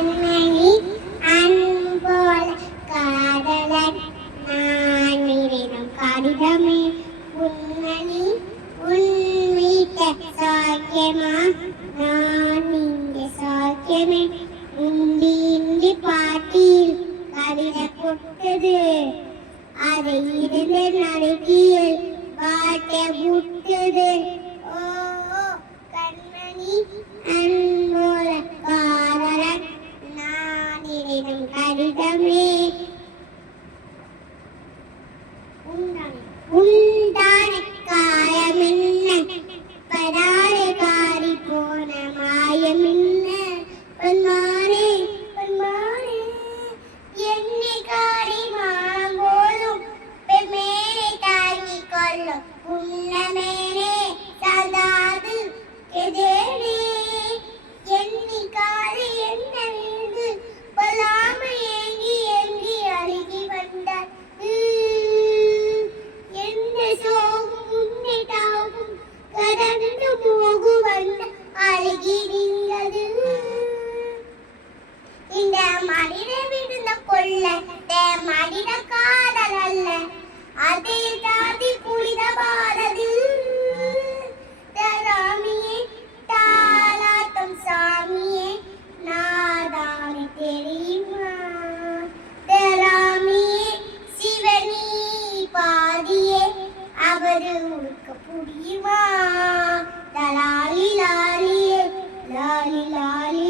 கண்மணி அன்போல காதலன் நான் நினைனும் கடிதமே உன்மணி உன் வீட்ட சாக்கியமா நான் இங்கே சாக்கியமே இந்தி இந்தி பாட்டில் கவித கொட்டது அதை இருந்த நடுக்கியில் வாட்ட புட்டது ஓ கண்மணி அன்போல காதலன் நான் இடம் கடிதமே உண்டான காயமென்ன படாரை காரி போன மாயமென்ன பொன்மானே பொன்மானே என்னை காரி மாம்போதும் பெண்மேனை தாங்கிக் கொள்ளும் உன்னமேனே சாதாது எதேனே எண்ணி காரி என்ன வீடு கொல்லாம ஏங்கி ஏங்கி அழுகி வந்தார் என்ன சோகும் உன்னை தாவும் கடந்து போகு வந்த அழுகி நின்றது இந்த மனித விழுந்த கொள்ள மனித காதல் அல்ல அதே தாதி புனித பாரது ராமியே தாலாட்டம் சாமியே நாதானே தெரியுமா ராமியே சிவனி பாதியே அவரு உடுக்க புரியுமா லாலி லாலியே லாலி லாலி